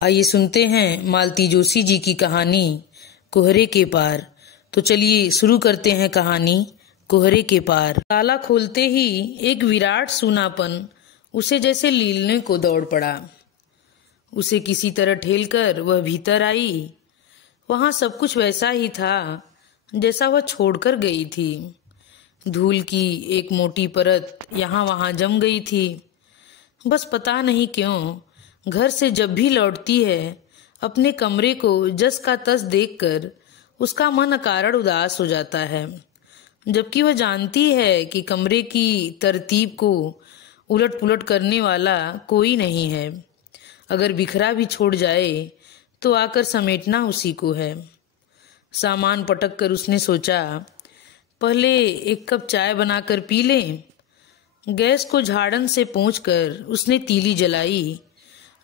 आइए सुनते हैं मालती जोशी जी की कहानी कोहरे के पार। तो चलिए शुरू करते हैं कहानी कोहरे के पार। ताला खोलते ही एक विराट सूनापन उसे जैसे लीलने को दौड़ पड़ा। उसे किसी तरह ठेलकर वह भीतर आई। वहां सब कुछ वैसा ही था जैसा वह छोड़कर गई थी। धूल की एक मोटी परत यहाँ वहां जम गई थी। बस पता नहीं क्यों घर से जब भी लौटती है अपने कमरे को जस का तस देखकर उसका मन अकारण उदास हो जाता है, जबकि वह जानती है कि कमरे की तरतीब को उलट पुलट करने वाला कोई नहीं है। अगर बिखरा भी छोड़ जाए तो आकर समेटना उसी को है। सामान पटक कर उसने सोचा, पहले एक कप चाय बनाकर पी लें। गैस को झाड़न से पोंछकर उसने तीली जलाई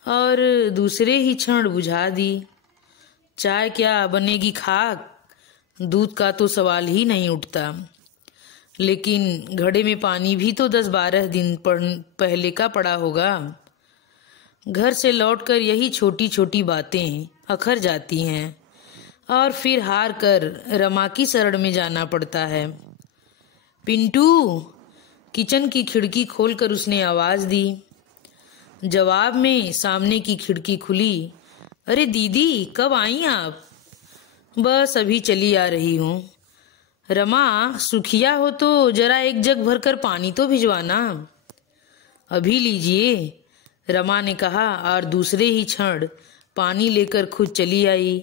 और दूसरे ही क्षण बुझा दी। चाय क्या बनेगी खाक, दूध का तो सवाल ही नहीं उठता। लेकिन घड़े में पानी भी तो 10-12 दिन पहले का पड़ा होगा। घर से लौटकर यही छोटी छोटी बातें अखर जाती हैं और फिर हार कर रमा की शरण में जाना पड़ता है। पिंटू, किचन की खिड़की खोलकर उसने आवाज दी। जवाब में सामने की खिड़की खुली। अरे दीदी, कब आई आप? बस अभी चली आ रही हूँ। रमा, सुखिया हो तो जरा एक जग भरकर पानी तो भिजवाना। अभी लीजिए, रमा ने कहा और दूसरे ही क्षण पानी लेकर खुद चली आई।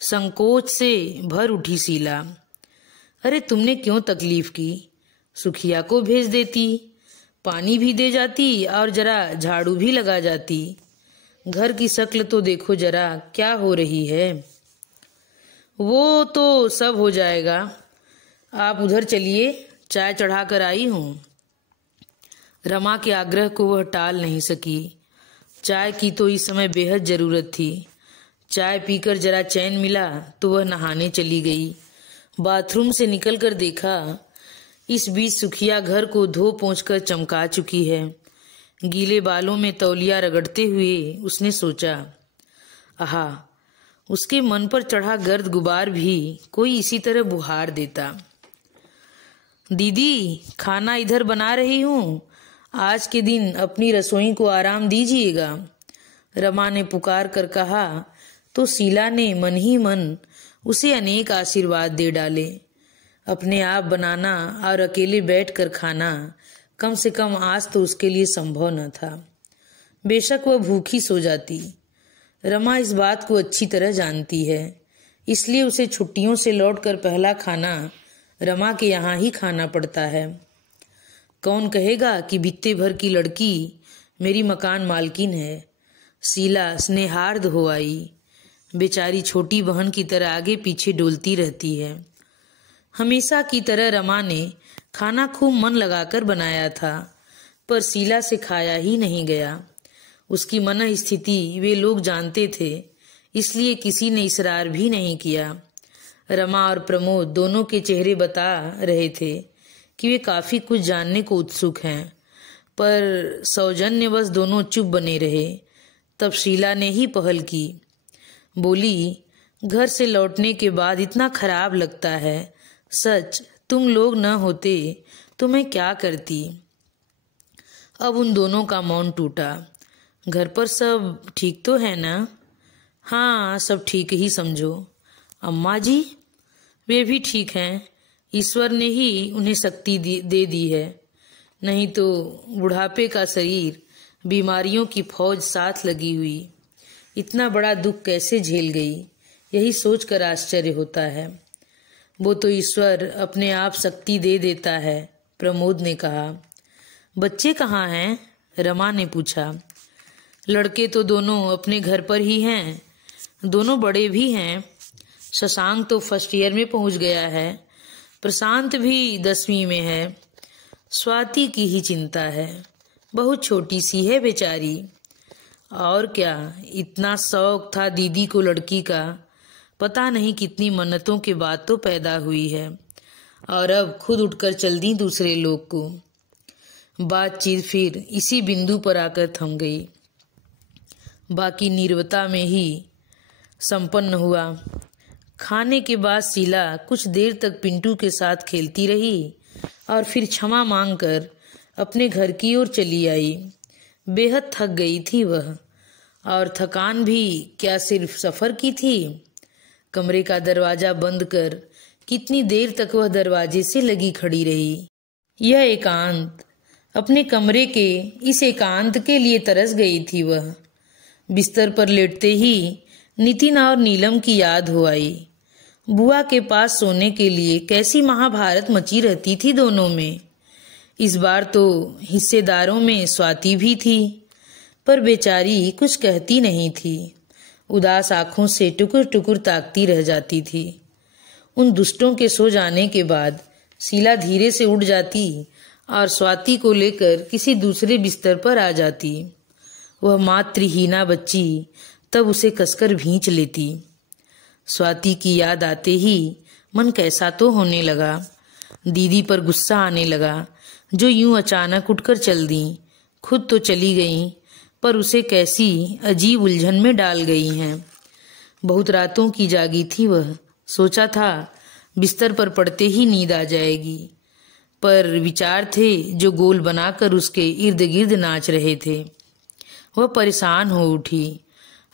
संकोच से भर उठी शीला। अरे तुमने क्यों तकलीफ की? सुखिया को भेज देती, पानी भी दे जाती और जरा झाड़ू भी लगा जाती। घर की शक्ल तो देखो जरा क्या हो रही है। वो तो सब हो जाएगा, आप उधर चलिए, चाय चढ़ा कर आई हूँ। रमा के आग्रह को वह टाल नहीं सकी। चाय की तो इस समय बेहद जरूरत थी। चाय पीकर जरा चैन मिला तो वह नहाने चली गई। बाथरूम से निकलकर देखा, इस बीच सुखिया घर को धो पोंछ कर चमका चुकी है। गीले बालों में तौलिया रगड़ते हुए उसने सोचा, आहा, उसके मन पर चढ़ा गर्द गुबार भी कोई इसी तरह बुहार देता। दीदी, खाना इधर बना रही हूँ, आज के दिन अपनी रसोई को आराम दीजिएगा, रमा ने पुकार कर कहा तो शीला ने मन ही मन उसे अनेक आशीर्वाद दे डाले। अपने आप बनाना और अकेले बैठकर खाना कम से कम आज तो उसके लिए संभव न था। बेशक वह भूखी सो जाती। रमा इस बात को अच्छी तरह जानती है, इसलिए उसे छुट्टियों से लौटकर पहला खाना रमा के यहाँ ही खाना पड़ता है। कौन कहेगा कि बित्ते भर की लड़की मेरी मकान मालकिन है। शीला स्नेहार्द हो आई। बेचारी छोटी बहन की तरह आगे पीछे डोलती रहती है। हमेशा की तरह रमा ने खाना खूब मन लगाकर बनाया था, पर शीला से खाया ही नहीं गया। उसकी मन स्थिति वे लोग जानते थे, इसलिए किसी ने इसरार भी नहीं किया। रमा और प्रमोद दोनों के चेहरे बता रहे थे कि वे काफी कुछ जानने को उत्सुक हैं, पर सौजन्यवश दोनों चुप बने रहे। तब शीला ने ही पहल की। बोली, घर से लौटने के बाद इतना खराब लगता है, सच तुम लोग न होते तो मैं क्या करती। अब उन दोनों का मौन टूटा। घर पर सब ठीक तो है ना? हाँ, सब ठीक ही समझो। अम्मा जी? वे भी ठीक हैं, ईश्वर ने ही उन्हें शक्ति दे दी है, नहीं तो बुढ़ापे का शरीर, बीमारियों की फौज साथ लगी हुई, इतना बड़ा दुख कैसे झेल गई, यही सोचकर आश्चर्य होता है। वो तो ईश्वर अपने आप शक्ति दे देता है, प्रमोद ने कहा। बच्चे कहाँ हैं? रमा ने पूछा। लड़के तो दोनों अपने घर पर ही हैं, दोनों बड़े भी हैं। शशांक तो फर्स्ट ईयर में पहुंच गया है, प्रशांत भी 10वीं में है। स्वाति की ही चिंता है, बहुत छोटी सी है बेचारी। और क्या, इतना शौक था दीदी को लड़की का, पता नहीं कितनी मन्नतों के बाद तो पैदा हुई है, और अब खुद उठकर चल दी दूसरे लोग को। बातचीत फिर इसी बिंदु पर आकर थम गई। बाकी नीरवता में ही संपन्न हुआ। खाने के बाद शीला कुछ देर तक पिंटू के साथ खेलती रही और फिर क्षमा मांगकर अपने घर की ओर चली आई। बेहद थक गई थी वह, और थकान भी क्या सिर्फ सफर की थी। कमरे का दरवाजा बंद कर कितनी देर तक वह दरवाजे से लगी खड़ी रही। यह एकांत, अपने कमरे के इस एकांत के लिए तरस गई थी वह। बिस्तर पर लेटते ही नितिन और नीलम की याद हो आई। बुआ के पास सोने के लिए कैसी महाभारत मची रहती थी दोनों में। इस बार तो हिस्सेदारों में स्वाति भी थी, पर बेचारी कुछ कहती नहीं थी। उदास आंखों से टुकुर टुकुर ताकती रह जाती थी। उन दुष्टों के सो जाने के बाद शीला धीरे से उठ जाती और स्वाति को लेकर किसी दूसरे बिस्तर पर आ जाती। वह मातृहीना बच्ची तब उसे कसकर भींच लेती। स्वाति की याद आते ही मन कैसा तो होने लगा। दीदी पर गुस्सा आने लगा, जो यूं अचानक उठकर चल दी। खुद तो चली गई, पर उसे कैसी अजीब उलझन में डाल गई हैं। बहुत रातों की जागी थी वह। सोचा था बिस्तर पर पड़ते ही नींद आ जाएगी, पर विचार थे जो गोल बनाकर उसके इर्द गिर्द नाच रहे थे। वह परेशान हो उठी।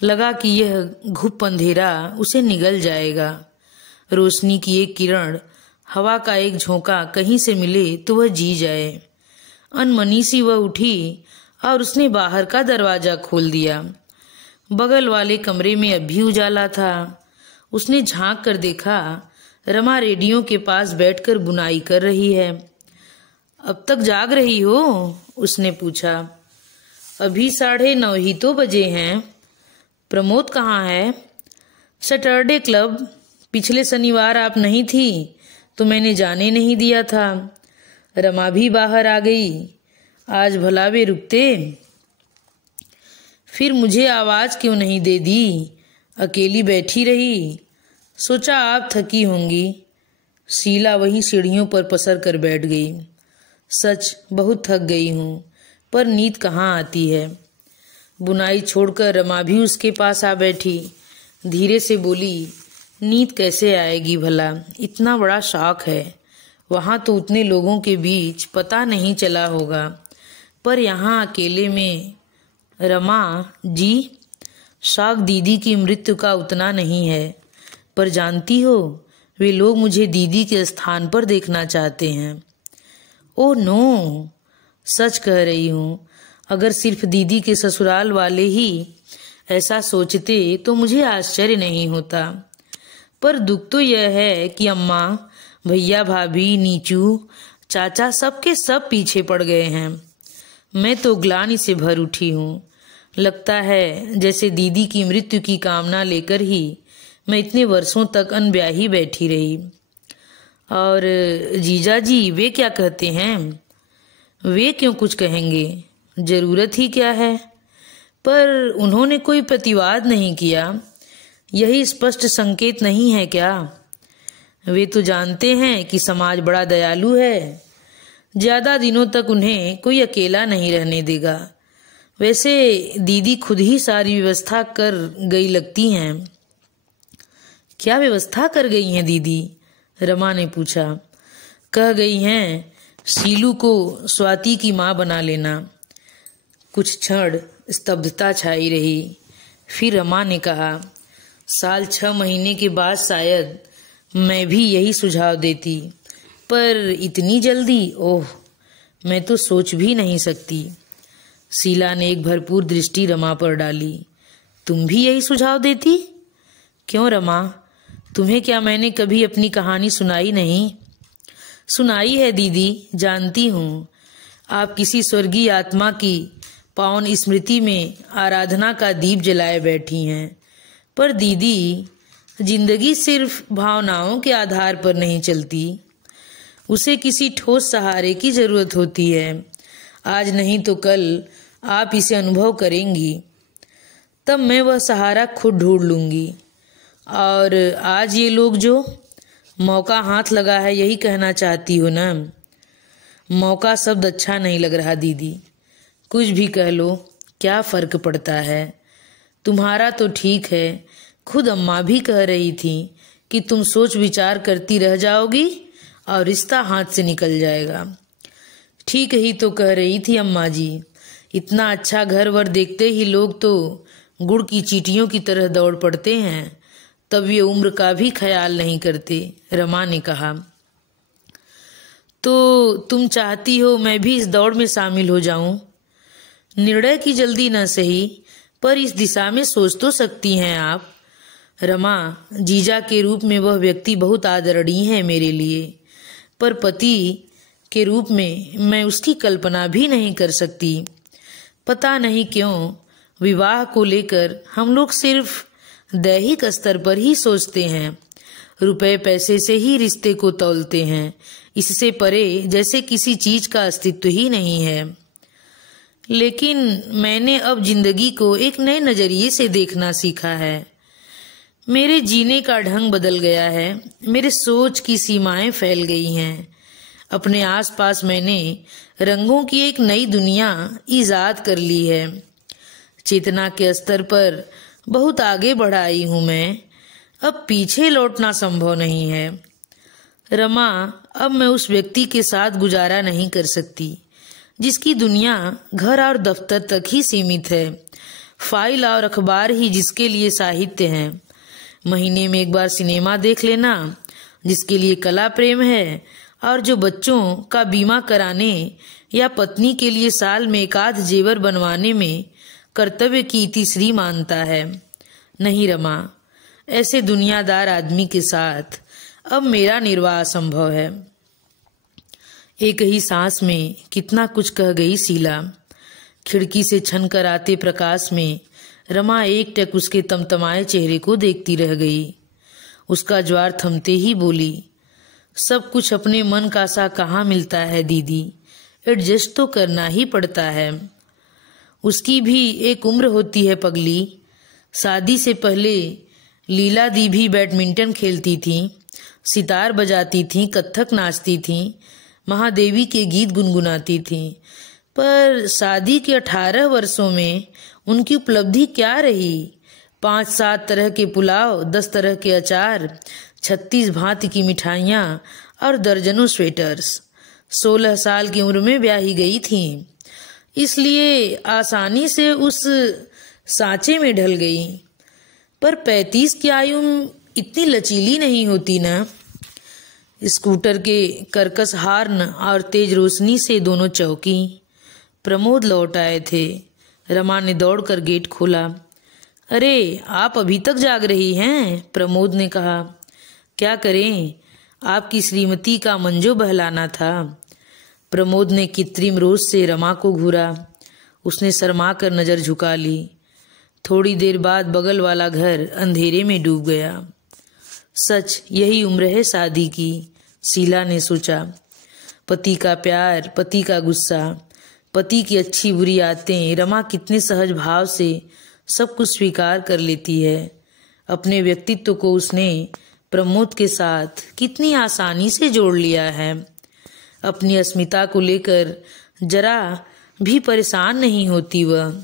लगा कि यह घुप अंधेरा उसे निगल जाएगा। रोशनी की एक किरण, हवा का एक झोंका कहीं से मिले तो वह जी जाए। अनमनी सी वह उठी और उसने बाहर का दरवाजा खोल दिया। बगल वाले कमरे में अब भी उजाला था। उसने झांक कर देखा, रमा रेडियो के पास बैठकर बुनाई कर रही है। अब तक जाग रही हो? उसने पूछा। अभी 9:30 ही तो बजे हैं। प्रमोद कहाँ है? Saturday club. पिछले शनिवार आप नहीं थी तो मैंने जाने नहीं दिया था। रमा भी बाहर आ गई। आज भला वे रुकते? फिर मुझे आवाज क्यों नहीं दे दी? अकेली बैठी रही। सोचा आप थकी होंगी। शीला वहीं सीढ़ियों पर पसर कर बैठ गई। सच बहुत थक गई हूँ, पर नींद कहाँ आती है। बुनाई छोड़कर रमा भी उसके पास आ बैठी। धीरे से बोली, नींद कैसे आएगी भला? इतना बड़ा शौक है। वहाँ तो उतने लोगों के बीच पता नहीं चला होगा, पर यहाँ अकेले में। रमा जी, शौक दीदी की मृत्यु का उतना नहीं है, पर जानती हो वे लोग मुझे दीदी के स्थान पर देखना चाहते हैं। ओह नो, सच कह रही हूँ। अगर सिर्फ दीदी के ससुराल वाले ही ऐसा सोचते तो मुझे आश्चर्य नहीं होता, पर दुख तो यह है कि अम्मा, भैया, भाभी, नीचू, चाचा सबके सब पीछे पड़ गए हैं। मैं तो ग्लानि से भर उठी हूँ। लगता है जैसे दीदी की मृत्यु की कामना लेकर ही मैं इतने वर्षों तक अनब्याही बैठी रही। और जीजा जी वे क्या कहते हैं? वे क्यों कुछ कहेंगे, जरूरत ही क्या है। पर उन्होंने कोई प्रतिवाद नहीं किया। यही स्पष्ट संकेत नहीं है क्या? वे तो जानते हैं कि समाज बड़ा दयालु है। ज्यादा दिनों तक उन्हें कोई अकेला नहीं रहने देगा। वैसे दीदी खुद ही सारी व्यवस्था कर गई लगती हैं। क्या व्यवस्था कर गई हैं दीदी? रमा ने पूछा। कह गई हैं शीलू को स्वाति की माँ बना लेना। कुछ क्षण स्तब्धता छाई रही। फिर रमा ने कहा, साल 6 महीने के बाद शायद मैं भी यही सुझाव देती, पर इतनी जल्दी? ओह, मैं तो सोच भी नहीं सकती। शीला ने एक भरपूर दृष्टि रमा पर डाली। तुम भी यही सुझाव देती? क्यों रमा, तुम्हें क्या मैंने कभी अपनी कहानी सुनाई नहीं? सुनाई है दीदी, जानती हूँ। आप किसी स्वर्गीय आत्मा की पावन स्मृति में आराधना का दीप जलाए बैठी हैं। पर दीदी, जिंदगी सिर्फ भावनाओं के आधार पर नहीं चलती। उसे किसी ठोस सहारे की जरूरत होती है। आज नहीं तो कल आप इसे अनुभव करेंगी, तब मैं वह सहारा खुद ढूंढ लूंगी। और आज ये लोग जो मौका हाथ लगा है, यही कहना चाहती हो ना? मौका शब्द अच्छा नहीं लग रहा दीदी। कुछ भी कह लो, क्या फर्क पड़ता है। तुम्हारा तो ठीक है, खुद अम्मा भी कह रही थी कि तुम सोच विचार करती रह जाओगी और रिश्ता हाथ से निकल जाएगा। ठीक ही तो कह रही थी अम्मा जी, इतना अच्छा घर वर देखते ही लोग तो गुड़ की चींटियों की तरह दौड़ पड़ते हैं, तब ये उम्र का भी ख्याल नहीं करते, रमा ने कहा। तो तुम चाहती हो मैं भी इस दौड़ में शामिल हो जाऊं? निर्णय की जल्दी न सही, पर इस दिशा में सोच तो सकती हैं आप। रमा, जीजा के रूप में वह व्यक्ति बहुत आदरणीय है मेरे लिए, पर पति के रूप में मैं उसकी कल्पना भी नहीं कर सकती। पता नहीं क्यों विवाह को लेकर हम लोग सिर्फ दैहिक स्तर पर ही सोचते हैं, रुपए पैसे से ही रिश्ते को तौलते हैं, इससे परे जैसे किसी चीज का अस्तित्व ही नहीं है। लेकिन मैंने अब जिंदगी को एक नए नजरिए से देखना सीखा है। मेरे जीने का ढंग बदल गया है, मेरे सोच की सीमाएं फैल गई हैं। अपने आसपास मैंने रंगों की एक नई दुनिया ईजाद कर ली है। चेतना के स्तर पर बहुत आगे बढ़ आई हूं मैं, अब पीछे लौटना संभव नहीं है। रमा, अब मैं उस व्यक्ति के साथ गुजारा नहीं कर सकती जिसकी दुनिया घर और दफ्तर तक ही सीमित है, फाइल और अखबार ही जिसके लिए साहित्य है, महीने में एक बार सिनेमा देख लेना जिसके लिए कला प्रेम है, और जो बच्चों का बीमा कराने या पत्नी के लिए साल में एक आध जेवर बनवाने में कर्तव्य की तीसरी मानता है। नहीं रमा, ऐसे दुनियादार आदमी के साथ अब मेरा निर्वाह संभव है। एक ही सांस में कितना कुछ कह गई शीला। खिड़की से छन कर आते प्रकाश में रमा एकटक उसके तमतमाए चेहरे को देखती रह गई। उसका ज्वार थमते ही बोली, सब कुछ अपने मन का सा कहाँ मिलता है दीदी, एडजस्ट तो करना ही पड़ता है। उसकी भी एक उम्र होती है पगली। शादी से पहले लीला दी भी बैडमिंटन खेलती थी, सितार बजाती थी, कत्थक नाचती थी, महादेवी के गीत गुनगुनाती थी, पर शादी के 18 वर्षों में उनकी उपलब्धि क्या रही? 5-7 तरह के पुलाव, 10 तरह के अचार, 36 भांति की मिठाइयाँ और दर्जनों स्वेटर्स। 16 साल की उम्र में ब्याही गई थी, इसलिए आसानी से उस सांचे में ढल गई। पर 35 की आयु इतनी लचीली नहीं होती ना। स्कूटर के कर्कश हार्न और तेज रोशनी से दोनों चौंकी। प्रमोद लौट आए थे। रमा ने दौड़कर गेट खोला। अरे, आप अभी तक जाग रही हैं? प्रमोद ने कहा। क्या करें, आपकी श्रीमती का मंजो बहलाना था। प्रमोद ने कृत्रिम रोष से रमा को घूरा। उसने शर्मा कर नजर झुका ली। थोड़ी देर बाद बगल वाला घर अंधेरे में डूब गया। सच यही उम्र है शादी की, शीला ने सोचा। पति का प्यार, पति का गुस्सा, पति की अच्छी बुरी आदतें, रमा कितने सहज भाव से सब कुछ स्वीकार कर लेती है। अपने व्यक्तित्व को उसने प्रमोद के साथ कितनी आसानी से जोड़ लिया है। अपनी अस्मिता को लेकर जरा भी परेशान नहीं होती वह।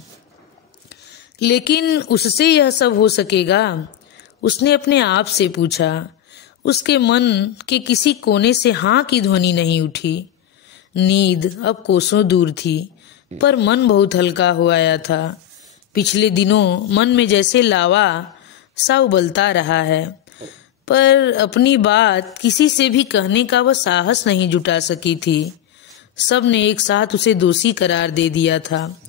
लेकिन उससे यह सब हो सकेगा? उसने अपने आप से पूछा। उसके मन के किसी कोने से हाँ की ध्वनि नहीं उठी। नींद अब कोसों दूर थी, पर मन बहुत हल्का हो आया था। पिछले दिनों मन में जैसे लावा सा उबलता रहा है, पर अपनी बात किसी से भी कहने का वह साहस नहीं जुटा सकी थी। सब ने एक साथ उसे दोषी करार दे दिया था।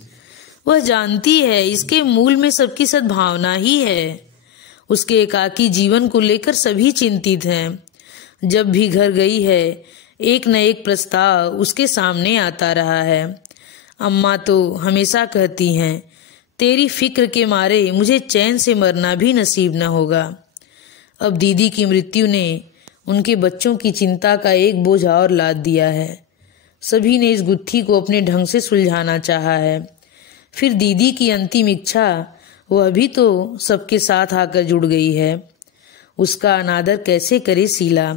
वह जानती है इसके मूल में सबकी सद्भावना ही है। उसके एकाकी जीवन को लेकर सभी चिंतित हैं। जब भी घर गई है, एक न एक प्रस्ताव उसके सामने आता रहा है। अम्मा तो हमेशा कहती हैं, तेरी फिक्र के मारे मुझे चैन से मरना भी नसीब न होगा। अब दीदी की मृत्यु ने उनके बच्चों की चिंता का एक बोझ और लाद दिया है। सभी ने इस गुत्थी को अपने ढंग से सुलझाना चाहा है। फिर दीदी की अंतिम इच्छा, वह भी तो सबके साथ आकर जुड़ गई है। उसका अनादर कैसे करे शीला?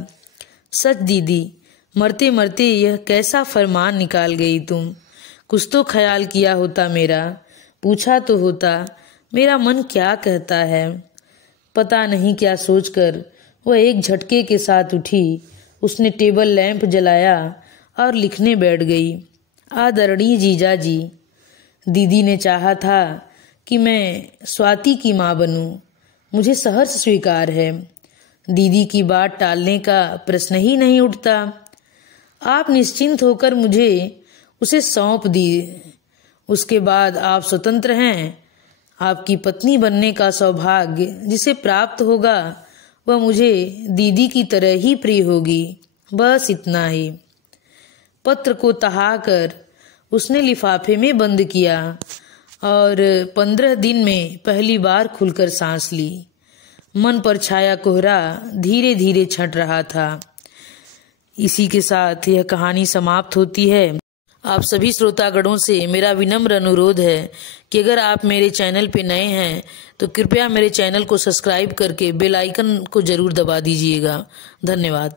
सच दीदी, मरते मरते यह कैसा फरमान निकाल गई तुम। कुछ तो ख्याल किया होता मेरा, पूछा तो होता, मेरा मन क्या कहता है। पता नहीं क्या सोचकर वह एक झटके के साथ उठी। उसने टेबल लैंप जलाया और लिखने बैठ गई। आदरणीय जीजाजी, दीदी ने चाहा था कि मैं स्वाति की माँ बनूं। मुझे सहर्ष स्वीकार है। दीदी की बात टालने का प्रश्न ही नहीं उठता। आप निश्चिंत होकर मुझे उसे सौंप दी। उसके बाद आप स्वतंत्र हैं। आपकी पत्नी बनने का सौभाग्य जिसे प्राप्त होगा वह मुझे दीदी की तरह ही प्रिय होगी। बस इतना ही। पत्र को तहाकर उसने लिफाफे में बंद किया और 15 दिन में पहली बार खुलकर सांस ली। मन पर छाया कोहरा धीरे धीरे छंट रहा था। इसी के साथ यह कहानी समाप्त होती है। आप सभी श्रोतागणों से मेरा विनम्र अनुरोध है कि अगर आप मेरे चैनल पे नए हैं तो कृपया मेरे चैनल को सब्सक्राइब करके बेल आइकन को जरूर दबा दीजिएगा। धन्यवाद।